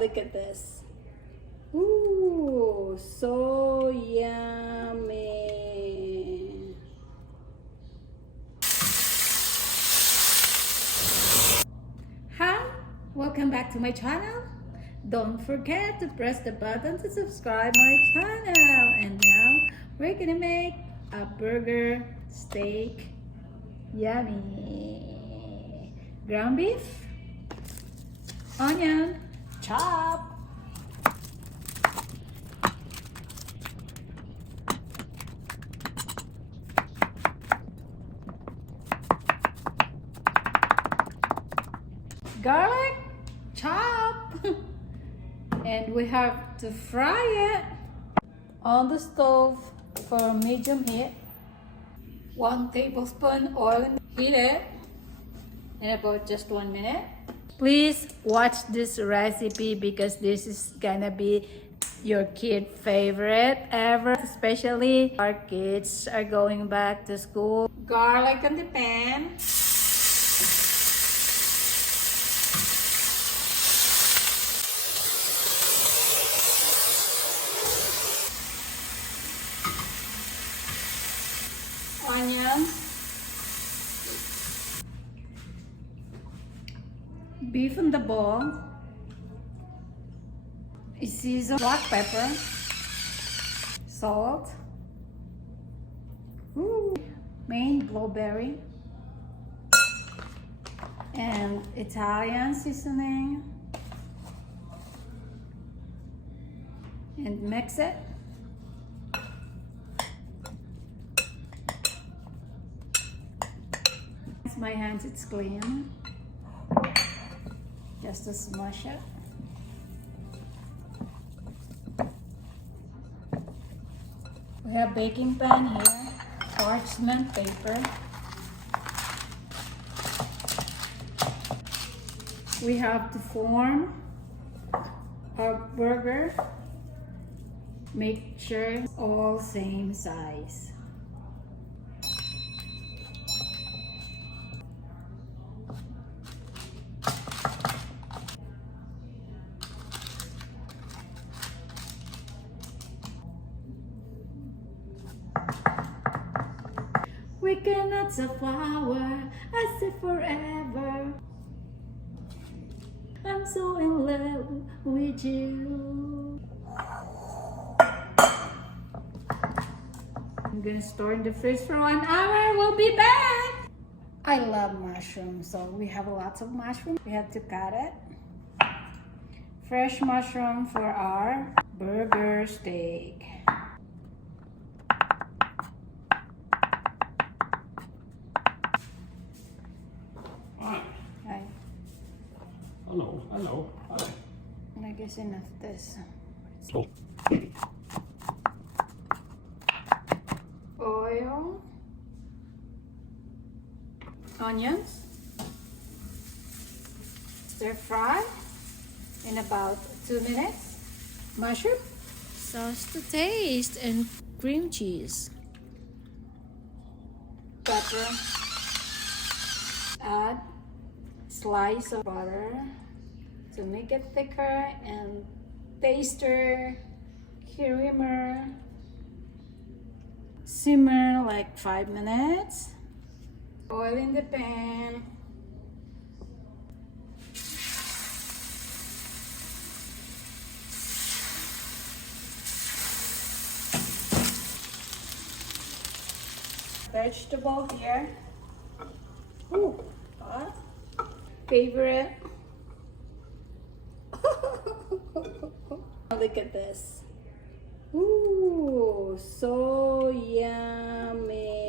Look at this. Ooh, so yummy. Hi, welcome back to my channel. Don't forget to press the button to subscribe my channel. And now we're gonna make a burger steak. Yummy. Ground beef, onion, chop. Garlic, chop. And we have to fry it on the stove for medium heat. 1 tablespoon oil, heat it in about just 1 minute. Please watch this recipe because this is gonna be your kid favorite ever, especially our kids are going back to school. Garlic in the pan. Onions, beef in the bowl, season black pepper, salt, main blueberry, and Italian seasoning, and mix it. My hands, it's clean. Just to smush it. We have baking pan here, parchment paper. We have to form our burger. Make sure all same size. We cannot flower, I say forever. I'm so in love with you. I'm gonna store in the fridge for 1 hour. We'll be back. I love mushrooms, so we have lots of mushrooms. We have to cut it. Fresh mushroom for our burger steak. Hello. Hi. I guess enough of this. Oh. Oil, onions, stir fry in about 2 minutes. Mushroom, sauce to taste, and cream cheese. Pepper. Add slice of butter to make it thicker, and taster, creamer. Simmer like 5 minutes. Oil in the pan. Vegetable here. Ooh, hot. Favorite. Look at this. Ooh, so yummy.